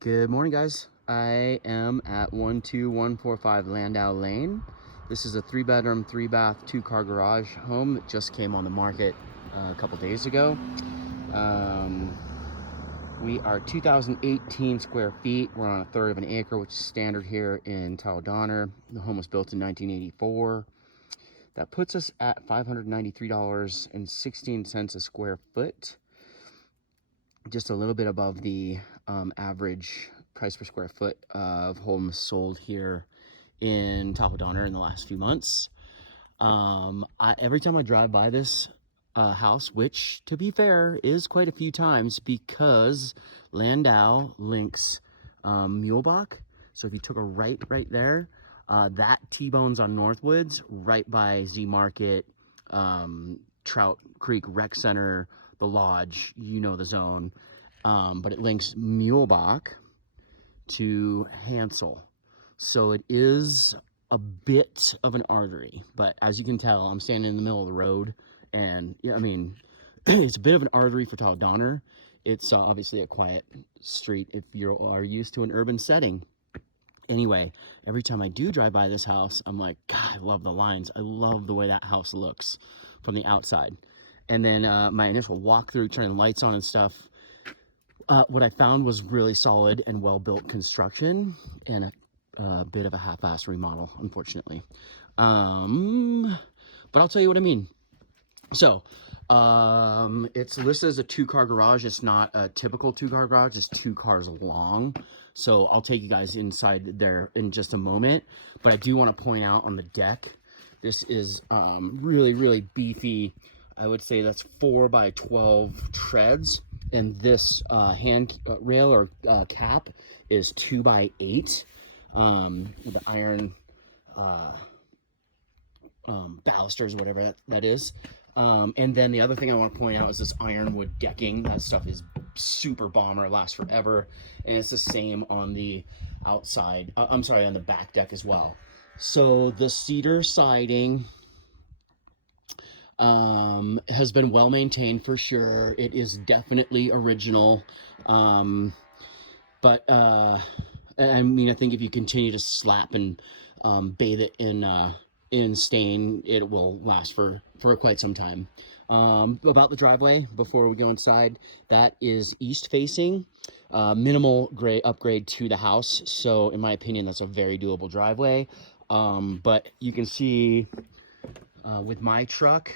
Good morning, guys. I am at 12145 Landeau Lane. This is a 3-bedroom, 3-bath, 2-car garage home that just came on the market a couple days ago. We are 2,018 square feet. We're on a third of an acre, which is standard here in Tahoe. The home was built in 1984. That puts us at $593.16 a square foot. Just a little bit above the average price per square foot of homes sold here in Tahoe in the last few months. Every time I drive by this house, which to be fair is quite a few times because Landeau links Mulebach. So if you took a right there, that T-bones on Northwoods, right by Z Market, Trout Creek Rec Center, the Lodge, you know the zone. But it links Mulebach to Hansel. So it is a bit of an artery, but as you can tell, I'm standing in the middle of the road, and yeah, I mean, it's a bit of an artery for Tahoe. It's obviously a quiet street if you are used to an urban setting. Anyway, every time I do drive by this house, I'm like, God, I love the lines. I love the way that house looks from the outside. And then my initial walkthrough, turning the lights on and stuff, what I found was really solid and well-built construction and a bit of a half-ass remodel, unfortunately. But I'll tell you what I mean. So, it's listed as a 2-car garage. It's not a typical 2-car garage. It's 2 cars long. So I'll take you guys inside there in just a moment. But I do want to point out on the deck, this is really, really beefy. I would say that's 4 by 12 treads. And this hand rail or cap is 2 by 8. With the iron balusters, whatever that is. And then the other thing I want to point out is this ironwood decking. That stuff is super bomber, lasts forever. And it's the same on the outside, on the back deck as well. So the cedar siding has been well maintained for sure. It is definitely original. But I mean, I think if you continue to slap and bathe it in stain, it will last for quite some time. About the driveway, before we go inside, that is east facing, minimal upgrade to the house. So in my opinion, that's a very doable driveway. But you can see with my truck,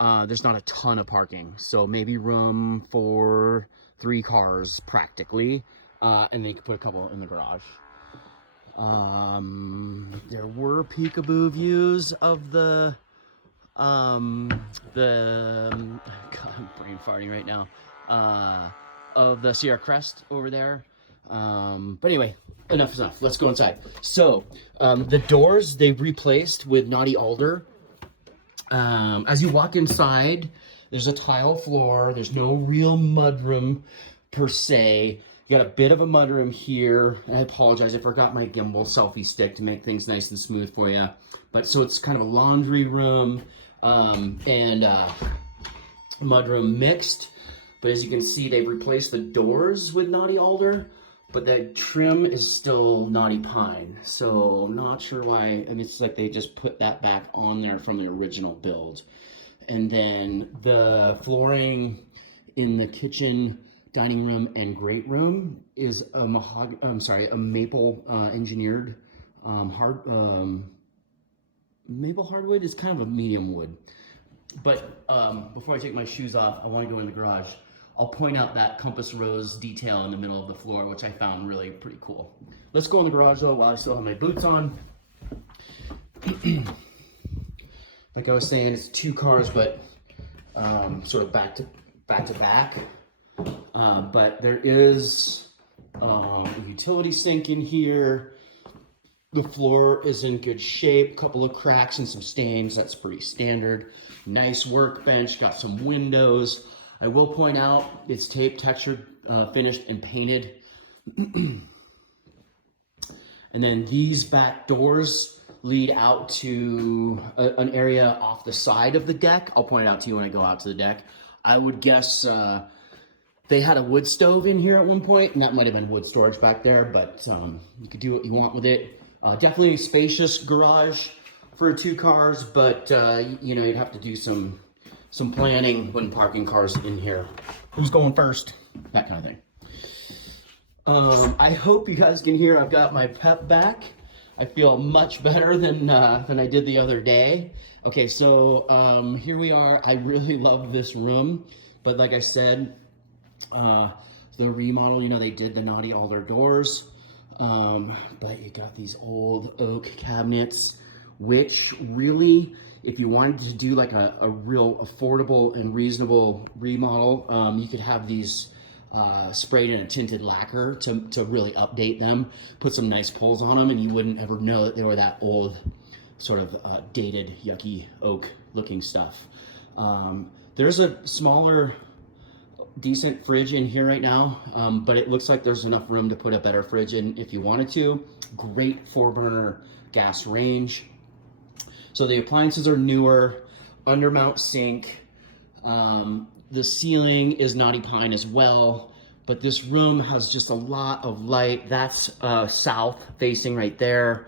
there's not a ton of parking. So maybe room for 3 cars practically. And then you can put a couple in the garage. There were peekaboo views of the God, I'm brain farting right now, of the Sierra Crest over there. But anyway, enough is enough. Let's go inside. So, the doors they've replaced with knotty alder. As you walk inside, there's a tile floor. There's no real mudroom per se. You got a bit of a mudroom here. I apologize, I forgot my gimbal selfie stick to make things nice and smooth for you. But so it's kind of a laundry room and mudroom mixed. But as you can see, they've replaced the doors with knotty alder, but the trim is still knotty pine. So I'm not sure why. And it's like they just put that back on there from the original build. And then the flooring in the kitchen, dining room, and great room is a maple engineered maple hardwood. Is kind of a medium wood. But before I take my shoes off, I want to go in the garage. I'll point out that compass rose detail in the middle of the floor, which I found really pretty cool. Let's go in the garage though while I still have my boots on. Like I was saying, it's 2 cars, but sort of back to back. But there is a utility sink in here. The floor is in good shape, couple of cracks and some stains. That's pretty standard. Nice workbench, got some windows. I will point out it's taped, textured, finished, and painted. And then these back doors lead out to an area off the side of the deck. I'll point it out to you when I go out to the deck. I would guess They had a wood stove in here at one point, and that might have been wood storage back there, but you could do what you want with it. Definitely a spacious garage for 2 cars, but you know, you'd have to do some planning when parking cars in here. Who's going first? That kind of thing. I hope you guys can hear I've got my pep back. I feel much better than I did the other day. Okay, so here we are. I really love this room, but like I said, the remodel, you know, they did the naughty alder doors, but you got these old oak cabinets, which really, if you wanted to do like a real affordable and reasonable remodel, you could have these sprayed in a tinted lacquer to really update them, put some nice pulls on them, and you wouldn't ever know that they were that old, sort of dated, yucky oak looking stuff. There's a smaller, decent fridge in here right now, but it looks like there's enough room to put a better fridge in if you wanted to. Great 4-burner gas range. So the appliances are newer, undermount sink. The ceiling is knotty pine as well, but this room has just a lot of light. That's south facing right there.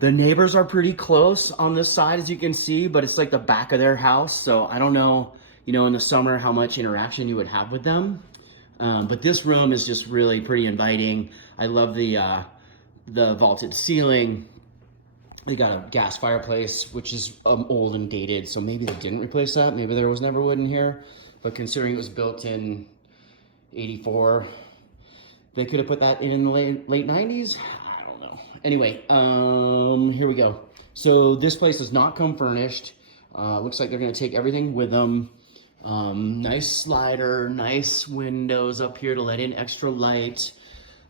The neighbors are pretty close on this side, as you can see, but it's like the back of their house. So I don't know, you know, in the summer, how much interaction you would have with them. But this room is just really pretty inviting. I love the vaulted ceiling. They got a gas fireplace, which is old and dated, so maybe they didn't replace that. Maybe there was never wood in here, but considering it was built in 84, they could have put that in the late 90s. I don't know. Anyway, here we go. So this place does not come furnished. Looks like they're gonna take everything with them. Nice slider, nice windows up here to let in extra light.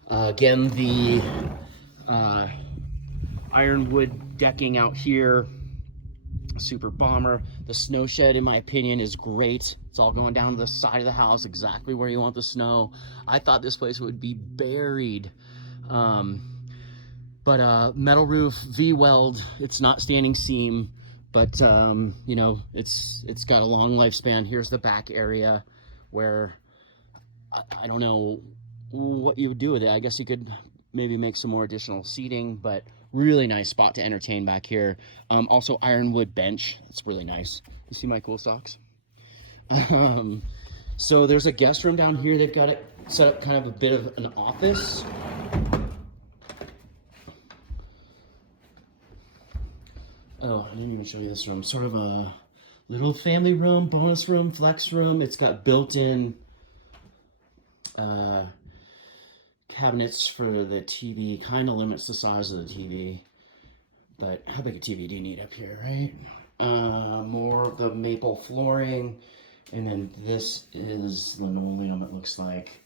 Again, the ironwood decking out here, super bomber. The snow shed, in my opinion, is great. It's all going down to the side of the house, exactly where you want the snow. I thought this place would be buried. But metal roof, V-weld, it's not standing seam, but you know, it's got a long lifespan. Here's the back area where I don't know what you would do with it. I guess you could maybe make some more additional seating, but really nice spot to entertain back here. Also ironwood bench, that's really nice. You see my cool socks? So there's a guest room down here. They've got it set up kind of a bit of an office. Oh, I didn't even show you this room. Sort of a little family room, bonus room, flex room. It's got built-in cabinets for the TV. Kind of limits the size of the TV, but how big a TV do you need up here, right? More of the maple flooring, and then this is linoleum, it looks like.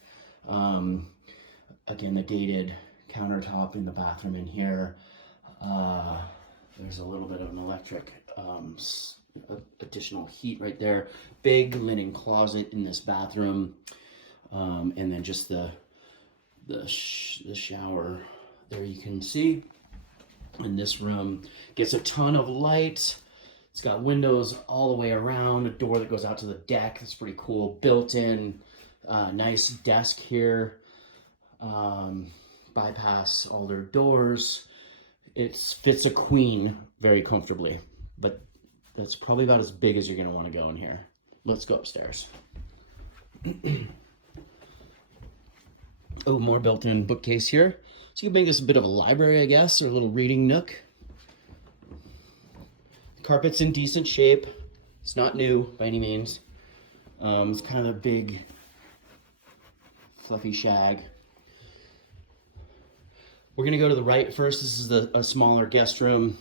Again, the dated countertop in the bathroom in here. There's a little bit of an electric additional heat right there. Big linen closet in this bathroom, and then just the shower there, you can see. And this room gets a ton of light. It's got windows all the way around, a door that goes out to the deck. That's pretty cool. Built-in, nice desk here. Bypass all their doors. It fits a queen very comfortably, but that's probably about as big as you're gonna want to go in here. Let's go upstairs. Oh, more built-in bookcase here. So you can make this a bit of a library, I guess, or a little reading nook. The carpet's in decent shape. It's not new by any means. It's kind of a big, fluffy shag. We're gonna go to the right first. This is a smaller guest room.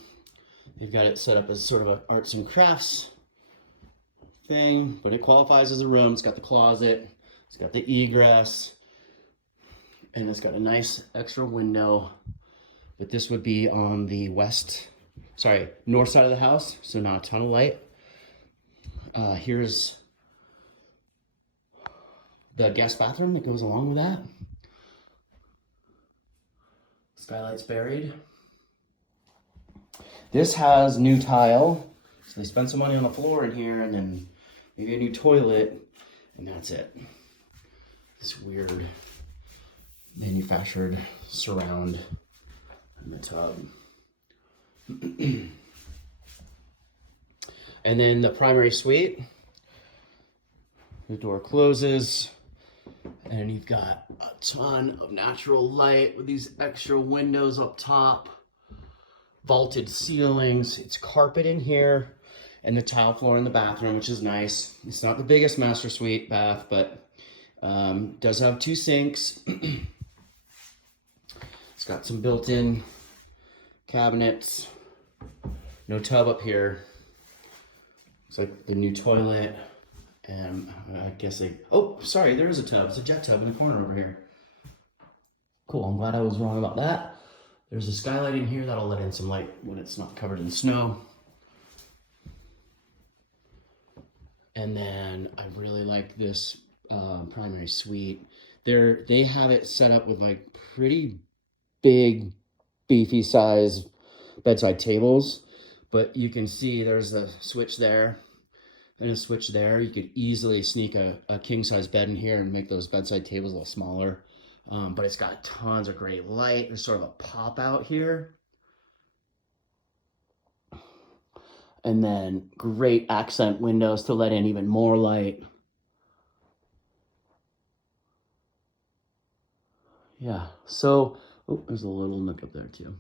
They've got it set up as sort of an arts and crafts thing, but it qualifies as a room. It's got the closet, it's got the egress, and it's got a nice extra window. But this would be on the north side of the house, so not a ton of light. Here's the guest bathroom that goes along with that. Skylight's buried. This has new tile, so they spent some money on the floor in here, and then maybe a new toilet, And that's it. This weird manufactured surround in the tub. And then the primary suite, the door closes, and you've got a ton of natural light with these extra windows up top, vaulted ceilings. It's carpet in here, and the tile floor in the bathroom, which is nice. It's not the biggest master suite bath, but does have 2 sinks. It's got some built-in cabinets. No tub up here. It's like the new toilet. And I guess oh, sorry, there is a tub. It's a jet tub in the corner over here. Cool, I'm glad I was wrong about that. There's a skylight in here that'll let in some light when it's not covered in snow. And then I really like this primary suite. They have it set up with like pretty big, beefy size bedside tables, but you can see there's a switch there and a switch there. You could easily sneak a king size bed in here and make those bedside tables a little smaller. But it's got tons of great light. There's sort of a pop out here. And then great accent windows to let in even more light. Yeah, so, oh, there's a little nook up there too.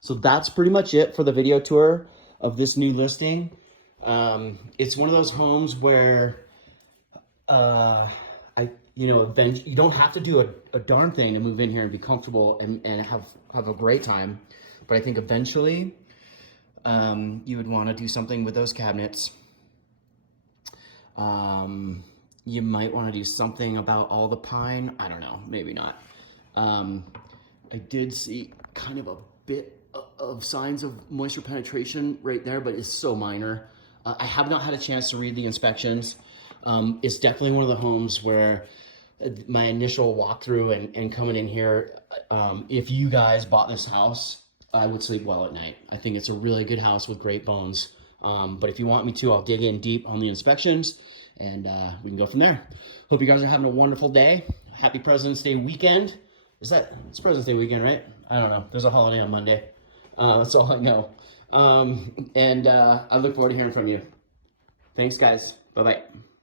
So that's pretty much it for the video tour of this new listing. It's one of those homes where, you don't have to do a darn thing to move in here and be comfortable and have a great time. But I think eventually, you would want to do something with those cabinets. You might want to do something about all the pine. I don't know, maybe not. I did see kind of a bit of signs of moisture penetration right there, but it's so minor. I have not had a chance to read the inspections. It's definitely one of the homes where my initial walkthrough and coming in here, if you guys bought this house, I would sleep well at night. I think it's a really good house with great bones. But if you want me to, I'll dig in deep on the inspections and we can go from there. Hope you guys are having a wonderful day. Happy President's Day weekend. It's President's Day weekend, right? I don't know. There's a holiday on Monday. That's all I know. I look forward to hearing from you. Thanks, guys. Bye-bye.